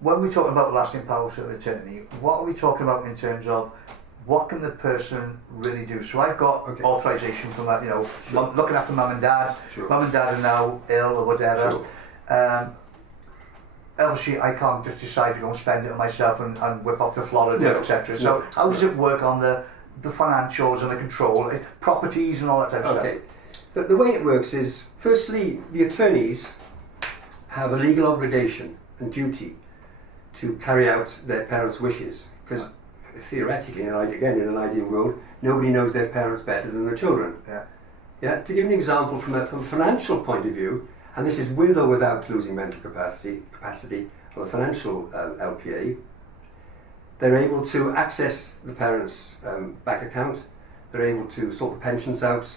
when we talk about lasting powers of attorney, what are we talking about in terms of what can the person really do? So I've got authorization from that, you know, looking after mum and dad. Sure. Mum and dad are now ill or whatever. Sure. Obviously, I can't just decide to go and spend it on myself and whip up to Florida, No. etc. So No. how does it work on the financials and the control, properties and all that type of Okay. The way it works is, firstly, the attorneys have a legal obligation and duty to carry out their parents' wishes, because theoretically, again, in an ideal world, nobody knows their parents better than the children. Yeah. Yeah. To give an example from a financial point of view, and this is with or without losing mental capacity on the financial LPA, they're able to access the parents' bank account. They're able to sort the pensions out.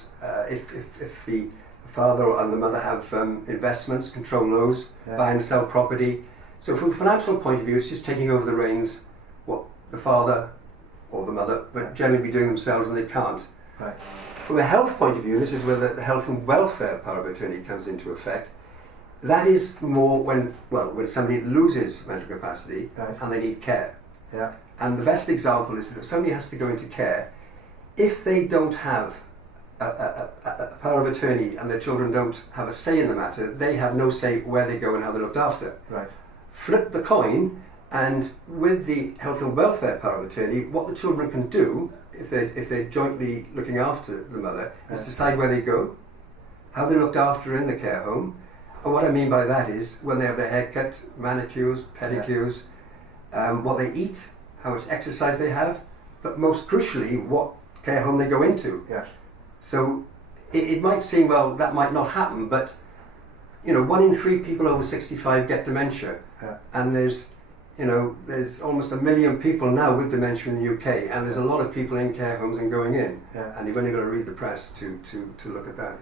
If the father and the mother have investments, control those, buy and sell property. So from a financial point of view, it's just taking over the reins, what the father or the mother would generally be doing themselves, and they can't. Right. From a health point of view, this is where the health and welfare power of attorney comes into effect. That is more when somebody loses mental capacity and they need care. Yeah. And the best example is that if somebody has to go into care, if they don't have a power of attorney and their children don't have a say in the matter, they have no say where they go and how they're looked after. Right. Flip the coin, and with the health and welfare power of attorney, what the children can do, if they're jointly looking after the mother, is decide where they go, how they're looked after in the care home. And what I mean by that is when they have their hair cut, manicures, pedicures, what they eat, how much exercise they have, but most crucially, what care home they go into. Yes. So it might seem, well, that might not happen, but 1 in 3 people over 65 get dementia, and there's almost 1 million people now with dementia in the UK, and there's a lot of people in care homes and going in, and you've only got to read the press to look at that.